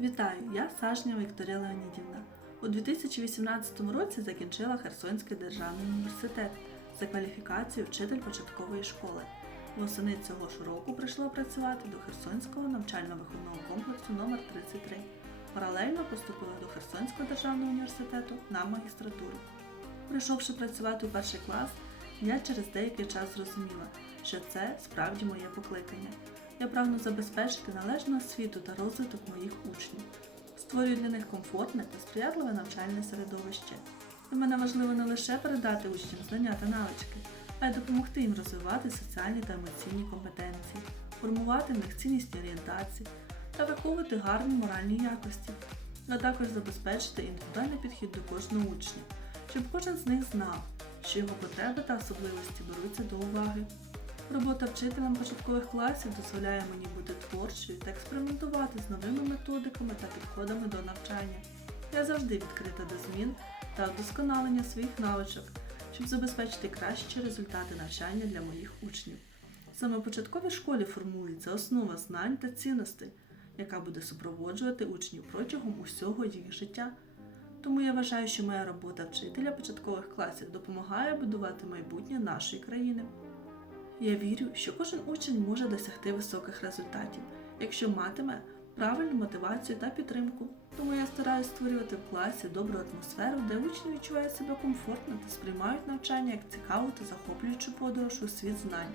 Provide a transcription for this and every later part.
Вітаю, я Сажня Вікторія Леонідівна. У 2018 році закінчила Херсонський державний університет за кваліфікацією вчитель початкової школи. Восени цього ж року прийшла працювати до Херсонського навчально-виховного комплексу номер 33 Паралельно поступила до Херсонського державного університету на магістратуру. Прийшовши працювати у перший клас, я через деякий час зрозуміла, що це справді моє покликання. Я прагну забезпечити належну освіту та розвиток моїх учнів, створюю для них комфортне та сприятливе навчальне середовище. Для мене важливо не лише передати учням знання та навички, а й допомогти їм розвивати соціальні та емоційні компетенції, формувати в них ціннісні орієнтації та виховувати гарні моральні якості, а також забезпечити індивідуальний підхід до кожного учня, щоб кожен з них знав, що його потреби та особливості беруться до уваги. Робота вчителем початкових класів дозволяє мені бути творчою та експериментувати з новими методиками та підходами до навчання. Я завжди відкрита до змін та вдосконалення своїх навичок, щоб забезпечити кращі результати навчання для моїх учнів. Саме в початковій школі формується основа знань та цінностей, яка буде супроводжувати учнів протягом усього їх життя. Тому я вважаю, що моя робота вчителя початкових класів допомагає будувати майбутнє нашої країни. Я вірю, що кожен учень може досягти високих результатів, якщо матиме правильну мотивацію та підтримку. Тому я стараюся створювати в класі добру атмосферу, де учні відчувають себе комфортно та сприймають навчання як цікаву та захоплюючу подорож у світ знань.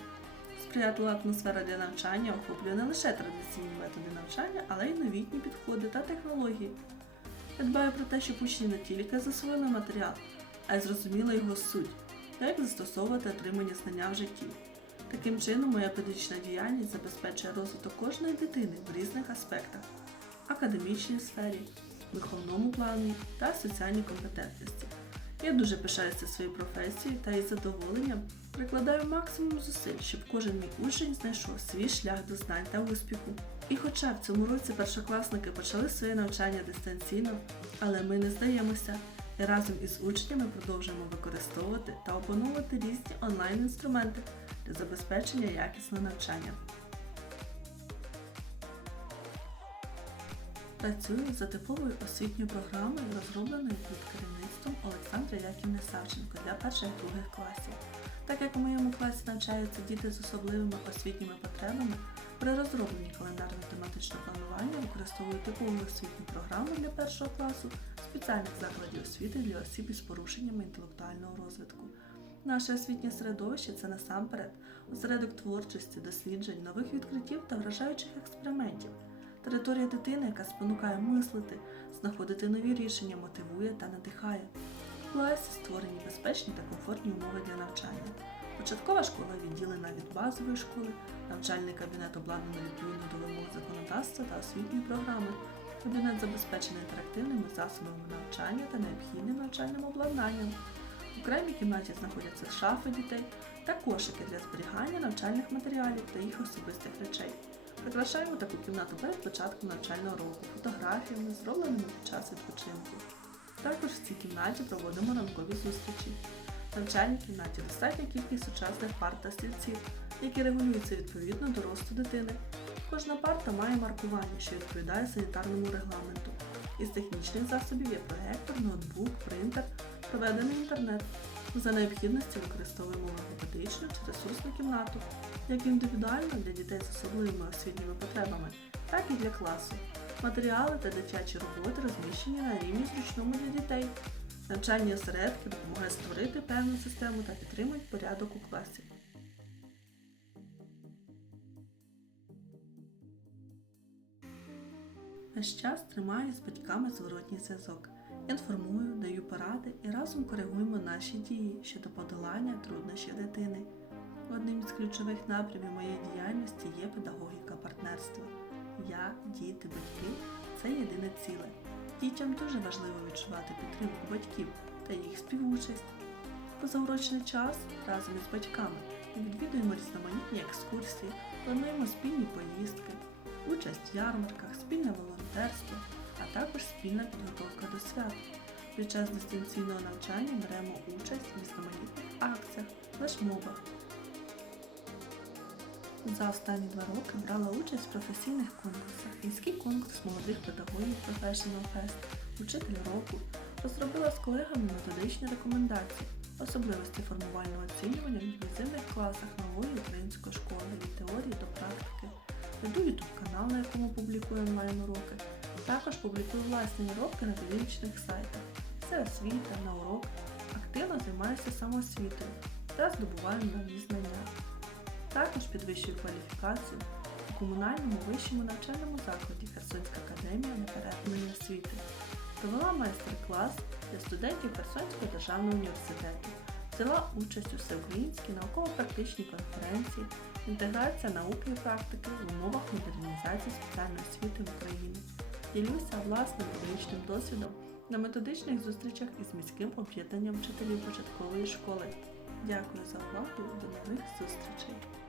Сприятлива атмосфера для навчання охоплює не лише традиційні методи навчання, але й новітні підходи та технології. Я дбаю про те, щоб учні не тільки засвоїли матеріал, а й зрозуміли його суть та як застосовувати отримані знання в житті. Таким чином, моя педагогічна діяльність забезпечує розвиток кожної дитини в різних аспектах академічній сфері, виховному плані та соціальній компетентності. Я дуже пишаюся своєю професією та із задоволенням прикладаю максимум зусиль, щоб кожен мій учень знайшов свій шлях до знань та успіху. І хоча в цьому році першокласники почали своє навчання дистанційно, але ми не здаємося і разом із учнями продовжуємо використовувати та опановувати різні онлайн-інструменти забезпечення якісного навчання. Працюю за типовою освітньою програмою, розробленою під керівництвом Олександра Яківни Савченко для перших других класів. Так як у моєму класі навчаються діти з особливими освітніми потребами, при розробленні календарно-тематичного планування використовую типову освітню програму для першого класу спеціальних закладів освіти для осіб із порушеннями інтелектуального розвитку. Наше освітнє середовище це насамперед осередок творчості, досліджень, нових відкриттів та вражаючих експериментів. Територія дитини, яка спонукає мислити, знаходити нові рішення, мотивує та надихає. В класі створені безпечні та комфортні умови для навчання. Початкова школа відділена від базової школи, навчальний кабінет обладнаний відповідно до вимог законодавства та освітньої програми. Кабінет забезпечений інтерактивними засобами навчання та необхідним навчальним обладнанням. В окремій кімнаті знаходяться шафи дітей та кошики для зберігання навчальних матеріалів та їх особистих речей. Прикрашаємо таку кімнату перед початком навчального року фотографіями, зробленими під час відпочинку. Також в цій кімнаті проводимо ранкові зустрічі. В навчальній кімнаті достатня кількість сучасних парт та стільців, які регулюються відповідно до росту дитини. Кожна парта має маркування, що відповідає санітарному регламенту. Із технічних засобів є проектор, ноутбук, принтер, проведений інтернет. За необхідності використовуємо логопедичну чи ресурсну кімнату, як індивідуально для дітей з особливими освітніми потребами, так і для класу. Матеріали та дитячі роботи розміщені на рівні зручному для дітей. Навчальні осередки допомагають створити певну систему та підтримують порядок у класі. Весь час тримаю з батьками зворотній зв'язок. Інформую, даю поради і разом коригуємо наші дії щодо подолання труднощів дитини. Одним із ключових напрямів моєї діяльності є педагогіка партнерства. Я, діти, батьки це єдине ціле. Дітям дуже важливо відчувати підтримку батьків та їх співучасть. Позаурочний час разом із батьками ми відвідуємо різноманітні екскурсії, плануємо спільні поїздки, участь в ярмарках, спільне волонтерство, також спільна підготовка до свят. Під час дистанційного навчання беремо участь в різноманітних акціях, флешмобах. За останні два роки брала участь в професійних конкурсах. Міський конкурс молодих педагогів Professional Fest, Учитель року, розробила з колегами методичні рекомендації, особливості формувального оцінювання в інклюзивних класах нової української школи від теорії до практики. Веду YouTube канал, на якому публікую онлайн уроки. Також публікую власні уроки на довірічних сайтах. Це освіта, на урок. Активно займаюся самоосвітою та здобуваю нові знання. Також підвищую кваліфікацію у комунальному вищому навчальному закладі Херсонська академія неперервної освіти. Провела майстер-клас для студентів Херсонського державного університету. Взяла участь у всеукраїнській науково-практичній конференції Інтеграція науки і практики в умовах модернізації спеціальної освіти в Україні. Ділюся власним практичним досвідом на методичних зустрічах із міським об'єднанням вчителів початкової школи. Дякую за увагу. До нових зустрічей!